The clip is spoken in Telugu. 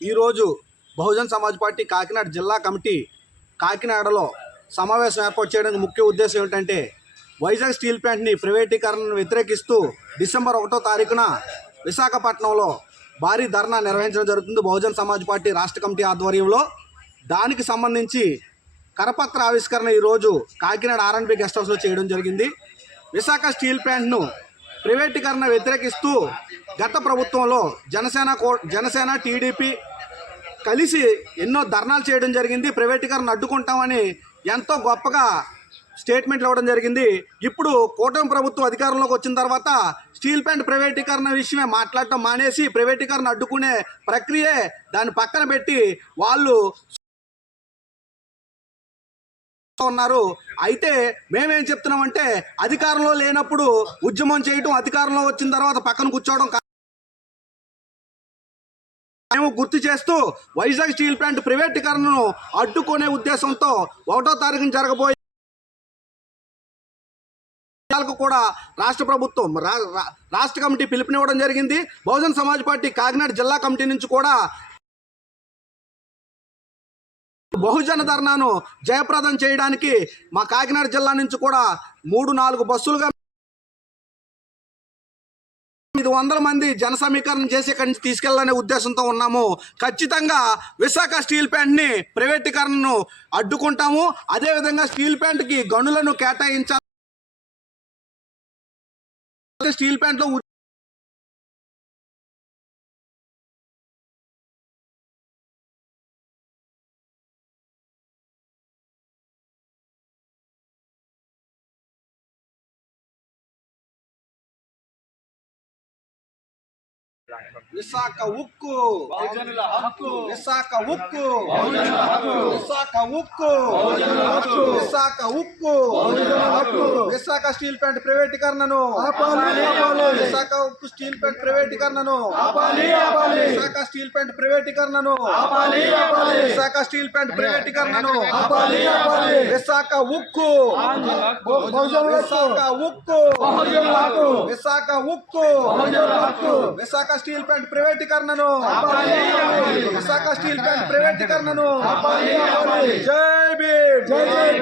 ఈరోజు బహుజన్ సమాజ్ పార్టీ కాకినాడ జిల్లా కమిటీ కాకినాడలో సమావేశం ఏర్పాటు చేయడానికి ముఖ్య ఉద్దేశం ఏమిటంటే వైజాగ్ స్టీల్ ప్లాంట్ని ప్రైవేటీకరణను వ్యతిరేకిస్తూ డిసెంబర్ ఒకటో తారీఖున విశాఖపట్నంలో భారీ ధర్నా నిర్వహించడం జరుగుతుంది బహుజన్ సమాజ్ పార్టీ రాష్ట్ర కమిటీ ఆధ్వర్యంలో. దానికి సంబంధించి కరపత్ర ఆవిష్కరణ ఈరోజు కాకినాడ ఆర్ఎన్బి గెస్ట్ హౌస్లో చేయడం జరిగింది. విశాఖ స్టీల్ ప్లాంట్ను ప్రైవేటీకరణ వ్యతిరేకిస్తూ గత ప్రభుత్వంలో జనసేన కో జనసేన టీడీపీ కలిసి ఎన్నో ధర్నాలు చేయడం జరిగింది. ప్రైవేటీకరణ అడ్డుకుంటామని ఎంతో గొప్పగా స్టేట్మెంట్లు ఇవ్వడం జరిగింది. ఇప్పుడు కూటమి ప్రభుత్వం అధికారంలోకి వచ్చిన తర్వాత స్టీల్ ప్లాంట్ ప్రైవేటీకరణ విషయమే మాట్లాడటం మానేసి ప్రైవేటీకరణ అడ్డుకునే ప్రక్రియే దాన్ని పక్కన పెట్టి వాళ్ళు ఉన్నారు. అయితే మేమేం చెప్తున్నామంటే అధికారంలో లేనప్పుడు ఉద్యమం చేయటం అధికారంలో వచ్చిన తర్వాత పక్కన కూర్చోవడం మేము గుర్తు చేస్తూ వైజాగ్ స్టీల్ ప్లాంట్ ప్రైవేటీకరణను అడ్డుకునే ఉద్దేశంతో ఒకటో తారీఖున జరగబోయే కూడా రాష్ట్ర ప్రభుత్వం రాష్ట్ర కమిటీ పిలుపునివ్వడం జరిగింది. బహుజన్ సమాజ్ పార్టీ కాకినాడ జిల్లా కమిటీ నుంచి కూడా బహుజన ధర్నాను జయప్రదం చేయడానికి మా కాకినాడ జిల్లా నుంచి కూడా మూడు నాలుగు బస్సులుగా ఐదు వందల మంది జన సమీకరణ చేసి ఇక్కడి నుంచి తీసుకెళ్ళాలనే ఉద్దేశంతో ఉన్నాము. ఖచ్చితంగా విశాఖ స్టీల్ ప్యాంట్ని ప్రైవేటీకరణను అడ్డుకుంటాము. అదేవిధంగా స్టీల్ ప్యాంట్కి గనులను కేటాయించాలి. స్టీల్ ప్యాంట్లో ఉ- విశాఖ ఉక్కు బహుజనుల హక్కు విశాఖ ఉక్కు బహుజనుల హక్కు విశాఖ ఉక్కు బహుజనుల హక్కు విశాఖ స్టీల్ ప్లాంట్ ప్రైవేటీకరణను. విశాఖ ఉక్కు స్టీల్ ప్లాంట్ ప్రైవేటీకరణను. విశాఖ స్టీల్ ప్లాంట్ ప్రైవేటీకరణను. విశాఖ స్టీల్ ప్లాంట్ ప్రైవేటీకరణను. విశాఖ ఉక్కు. విశాఖ ఉక్కు. విశాఖ ఉక్కు. విశాఖ స్టీల్ ప్లాంట్ ప్రైవేటీకరణను. విశాఖ స్టీల్ ప్లాంట్ ప్రైవేటీకరణను. జై భీమ్. జై